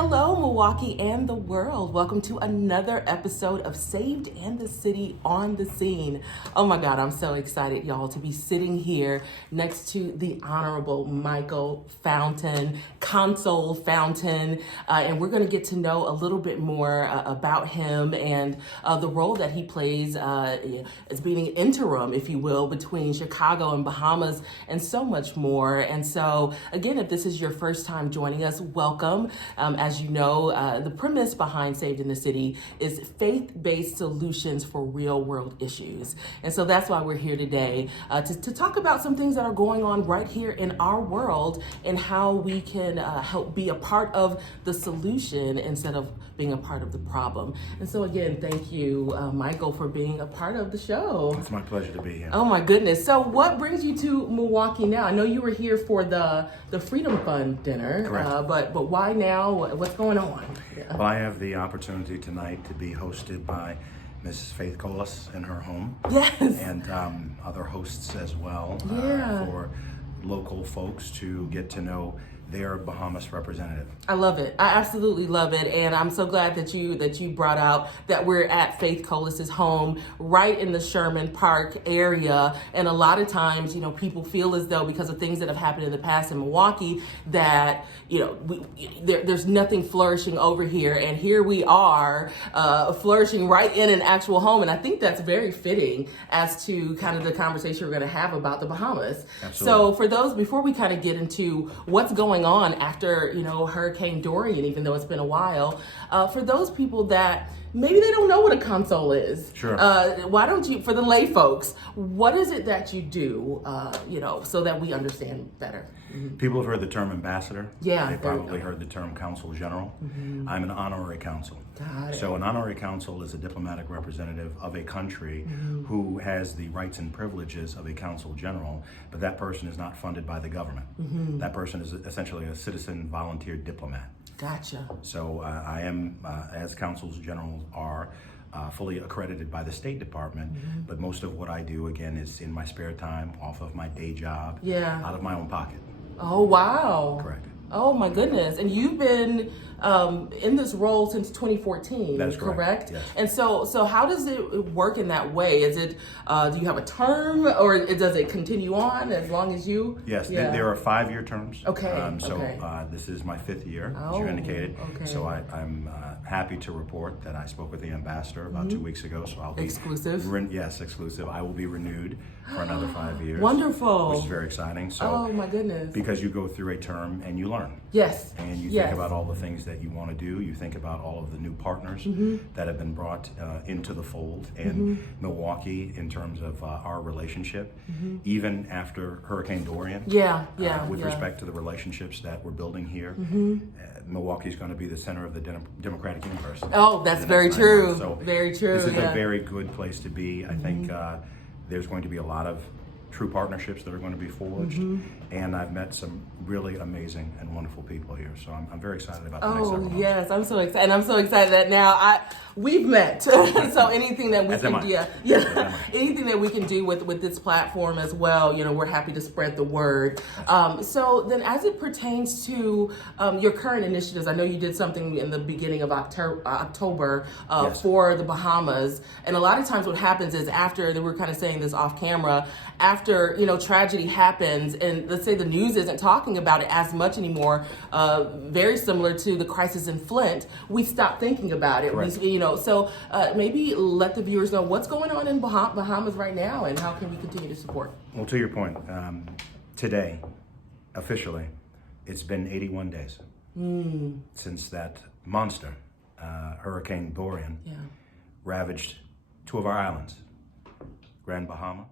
Hello, Milwaukee and the world. Welcome to another episode of Saved and the City on the Scene. Oh my God, I'm so excited, y'all, to be sitting here next to the Honorable Michael Fountain, Consul Fountain, and we're going to get to know a little bit more about him and the role that he plays as being an interim, if you will, between Chicago and Bahamas and so much more. And so, again, if this is your first time joining us, welcome. As you know, the premise behind Saved in the City is faith-based solutions for real-world issues. And so that's why we're here today to talk about some things that are going on right here in our world and how we can help be a part of the solution instead of being a part of the problem. And so again, thank you, Michael, for being a part of the show. It's my pleasure to be here. Oh my goodness. So what brings you to Milwaukee now? I know you were here for the Freedom Fund dinner, but why now? What's going on? Yeah. Well, I have the opportunity tonight to be hosted by Mrs. Faith Colas in her home. Yes. And other hosts as well for local folks to get to know their Bahamas representative. I love it. I absolutely love it. And I'm so glad that you brought out that we're at Faith Colas's home right in the Sherman Park area. And a lot of times, you know, people feel as though because of things that have happened in the past in Milwaukee that, you know, there's nothing flourishing over here. And here we are flourishing right in an actual home. And I think that's very fitting as to kind of the conversation we're going to have about the Bahamas. Absolutely. So for those, before we kind of get into what's going on after, you know, Hurricane Dorian, even though it's been a while, for those people that maybe they don't know what a consul is. Sure. Why don't you, for the lay folks, what is it that you do, you know, so that we understand better? Mm-hmm. People have heard the term ambassador. Yeah. They probably heard the term consul general. Mm-hmm. I'm an honorary consul. Got it. So an honorary consul is a diplomatic representative of a country who has the rights and privileges of a consul general, but that person is not funded by the government. Mm-hmm. That person is essentially a citizen volunteer diplomat. Gotcha. So I am, as consuls general are, fully accredited by the State Department, but most of what I do, again, is in my spare time, off of my day job, out of my own pocket. Oh, wow. Correct. Oh, my goodness. And you've been in this role since 2014, that is correct? Yes. And so how does it work in that way? Is it, do you have a term or does it continue on as long as you? Yes, there are 5-year terms. Okay. This is my 5th year, as Oh, you indicated. okay. So I'm happy to report that I spoke with the ambassador about 2 weeks ago. So I'll be exclusive. Yes, exclusive. I will be renewed for another 5 years. Wonderful. Which is very exciting. So, oh my goodness. Because you go through a term and you learn. Yes. And you think about all the things that you want to do. You think about all of the new partners that have been brought into the fold. And Milwaukee, in terms of our relationship, even after Hurricane Dorian, with respect to the relationships that we're building here, Milwaukee is going to be the center of the Democratic universe. Oh, that's very true. So very true. This is a very good place to be. I think there's going to be a lot of true partnerships that are going to be forged, and I've met some really amazing and wonderful people here. So I'm very excited about the next several months. Yes, I'm so excited, and I'm so excited that now we've met. So anything that we anything that we can do with this platform as well, you know, we're happy to spread the word. So then, as it pertains to your current initiatives, I know you did something in the beginning of October for the Bahamas, and a lot of times what happens is after, we were kind of saying this off camera, after, you know, tragedy happens and let's say the news isn't talking about it as much anymore, very similar to the crisis in Flint, we stop thinking about it. So maybe let the viewers know what's going on in Bahamas right now and how can we continue to support. Well, to your point, today, officially, it's been 81 days since that monster, Hurricane Dorian, ravaged 2 of our islands, Grand Bahama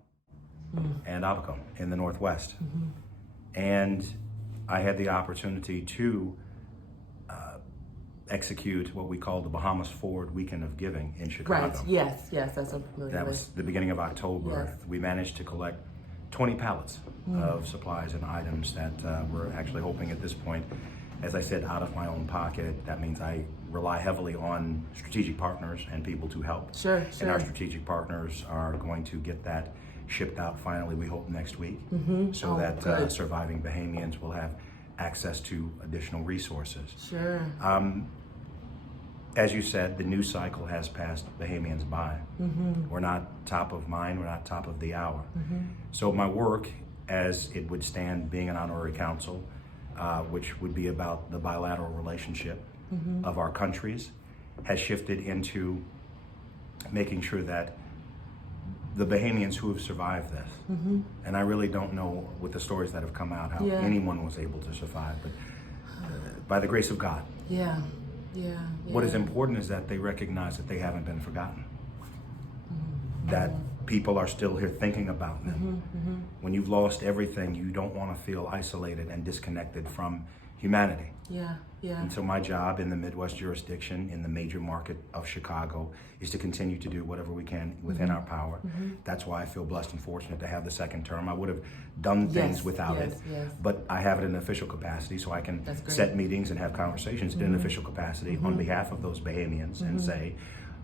and Abaco in the Northwest. And I had the opportunity to execute what we call the Bahamas Forward Weekend of Giving in Chicago. Right, yes, that's what I'm familiar That with. was the beginning of October. Yes. We managed to collect 20 pallets of supplies and items that we're actually hoping at this point, as I said, out of my own pocket. That means I rely heavily on strategic partners and people to help. Sure. And our strategic partners are going to get that shipped out finally, we hope, next week, so that surviving Bahamians will have access to additional resources. Sure. As you said, the news cycle has passed Bahamians by. We're not top of mind, we're not top of the hour. So my work, as it would stand being an honorary consul, which would be about the bilateral relationship of our countries, has shifted into making sure that the Bahamians who have survived this, and I really don't know with the stories that have come out how anyone was able to survive, but by the grace of God. Yeah. What is important is that they recognize that they haven't been forgotten. That people are still here thinking about them. When you've lost everything, you don't want to feel isolated and disconnected from humanity. And so my job in the Midwest jurisdiction, in the major market of Chicago, is to continue to do whatever we can within our power. That's why I feel blessed and fortunate to have the second term. I would have done things without it, but I have it in an official capacity, so I can set meetings and have conversations in an official capacity on behalf of those Bahamians and say,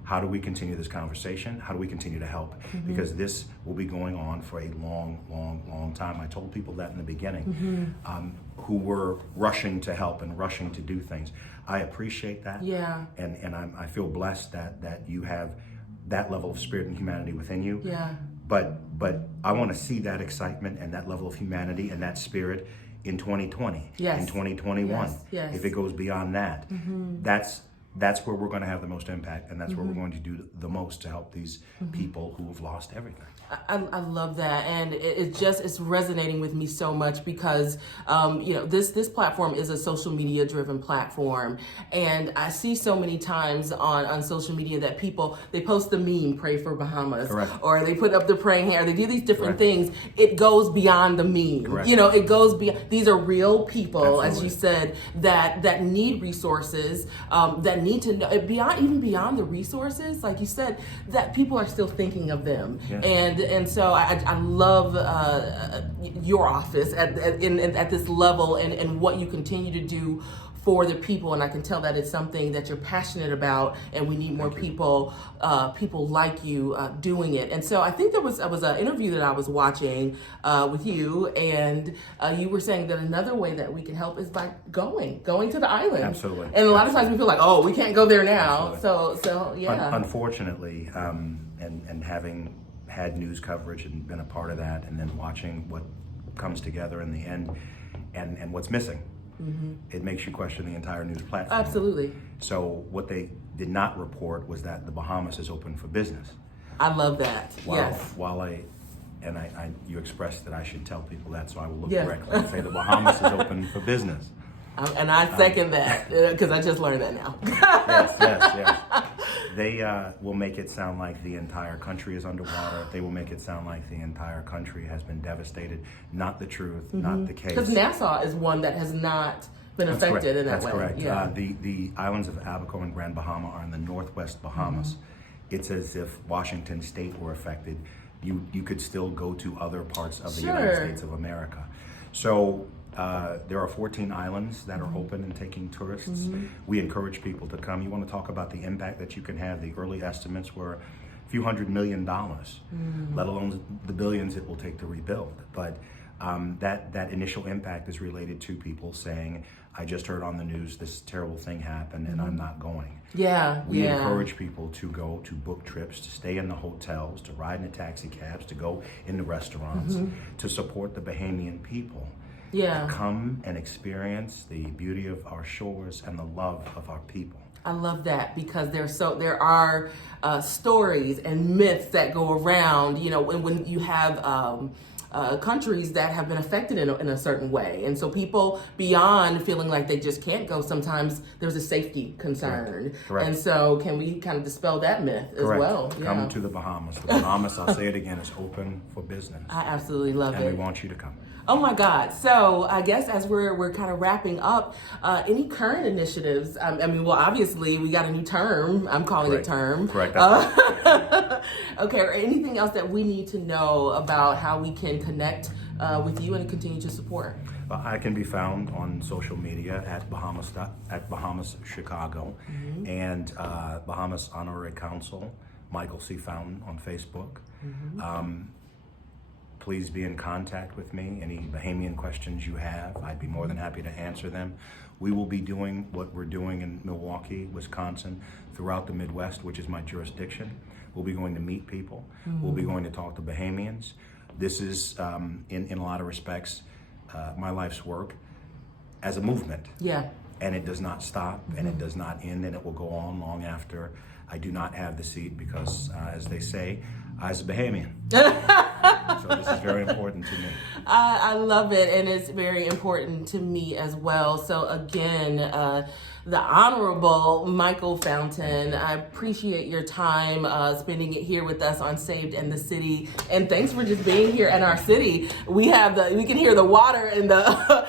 how do we continue this conversation? How do we continue to help? Because this will be going on for a long time. I told people that in the beginning, who were rushing to help and rushing to do things. I appreciate that. And I feel blessed that you have that level of spirit and humanity within you. But I want to see that excitement and that level of humanity and that spirit in 2020, in 2021. If it goes beyond that, that's where we're going to have the most impact, and that's where we're going to do the most to help these people who have lost everything. I love that, and it's resonating with me so much because this platform is a social media driven platform, and I see so many times on social media that people, they post the meme, pray for Bahamas, or they put up the praying hair, they do these different things. It goes beyond the meme. It goes beyond. These are real people, as you said, that need resources, that need to know beyond the resources, like you said, that people are still thinking of them. And so I love your office at this level and what you continue to do for the people, and I can tell that it's something that you're passionate about, and we need more people like you doing it. And so I think there was an interview that I was watching with you, and you were saying that another way that we can help is by going to the island. Absolutely. And a lot of times we feel like, oh, we can't go there now. So yeah. Unfortunately, and having had news coverage and been a part of that, and then watching what comes together in the end, and what's missing. It makes you question the entire news platform. Absolutely. So what they did not report was that the Bahamas is open for business. I love that. You expressed that I should tell people that, so I will look correctly and say the Bahamas is open for business. And I second that, because I just learned that now. Yes. They will make it sound like the entire country is underwater. They will make it sound like the entire country has been devastated. Not the truth, not the case. Because Nassau is one that has not been affected in that way. That's correct. The islands of Abaco and Grand Bahama are in the northwest Bahamas. It's as if Washington State were affected. You could still go to other parts of the United States of America. So there are 14 islands that are open and taking tourists. We encourage people to come. You want to talk about the impact that you can have. The early estimates were a few $100 million, let alone the billions it will take to rebuild. But that initial impact is related to people saying, I just heard on the news this terrible thing happened and I'm not going. We encourage people to go, to book trips, to stay in the hotels, to ride in the taxi cabs, to go in the restaurants, to support the Bahamian people. To come and experience the beauty of our shores and the love of our people. I love that, because there are stories and myths that go around, when you have countries that have been affected in a certain way. And so people, beyond feeling like they just can't go, sometimes there's a safety concern. Correct. And so can we kind of dispel that myth as well? Come to the Bahamas. The Bahamas, I'll say it again, is open for business. I absolutely love it. And we want you to come. Oh my God. So I guess as we're kind of wrapping up, any current initiatives? Obviously we got a new term. I'm calling it term. Correct. Okay. Or anything else that we need to know about how we can connect with you and continue to support? I can be found on social media at Bahamas Chicago, and Bahamas Honorary Consul, Michael C. Fountain on Facebook. please be in contact with me. Any Bahamian questions you have, I'd be more than happy to answer them. We will be doing what we're doing in Milwaukee, Wisconsin, throughout the Midwest, which is my jurisdiction. We'll be going to meet people. We'll be going to talk to Bahamians. This is, in a lot of respects, my life's work as a movement. Yeah. And it does not stop, and it does not end, and it will go on long after I do not have the seat because, as they say, I's a Bahamian. So this is very important to me. I love it, and it's very important to me as well. So again, the Honorable Michael Fountain, I appreciate your time spending it here with us on Saved and the City, and thanks for just being here in our city. We can hear the water and the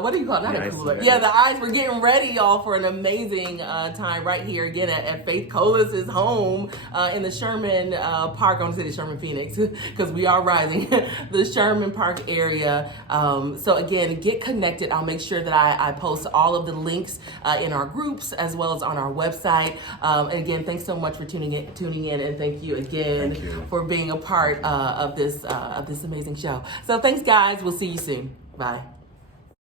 what do you call it? Not a cooler. Yeah, the ice. We're getting ready, y'all, for an amazing time right here again at Faith Colas's home in the Sherman Park. I want to say the Sherman Phoenix because we are rising. The Sherman Park area. So again, get connected. I'll make sure that I post all of the links in our groups as well as on our website. And again, thanks so much for tuning in, and thank you again for being a part of this amazing show. So thanks, guys. We'll see you soon. Bye.